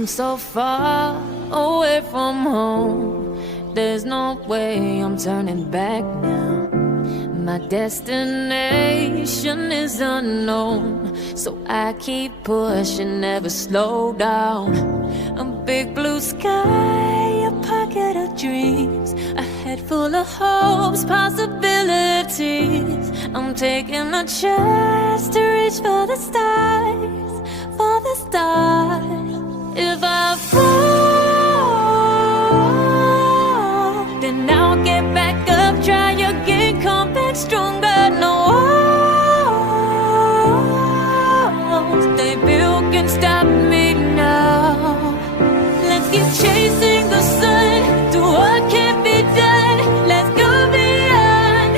I'm so far away from home. There's no way I'm turning back now. My destination is unknown, so I keep pushing, never slow down. A big blue sky, a pocket of dreams, a head full of hopes, possibilities. I'm taking a chance to reach for the stars, for the stars. If I fall, then I'll get back up, try again, come back stronger. No walls they built can stop me now. Let's keep chasing the sun, do what can't be done. Let's go beyond,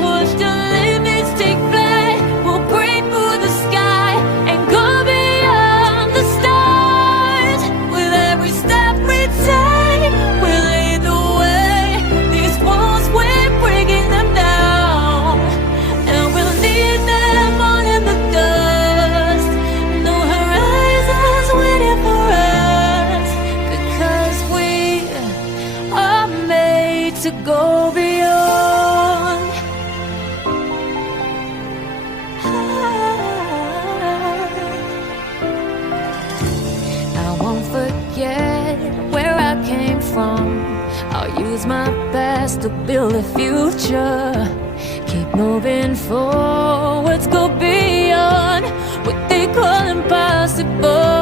push the limits, take flight. We'll break through the sky and go beyond the stars. With every step we take, we'll lead the way. These walls, we're breaking them down, and we'll leave them all in the dust. No horizons waiting for us, because we are made to go beyond. I won't forget where I came from. I'll use my best to build a future. Keep moving forwards, go beyond what they call impossible.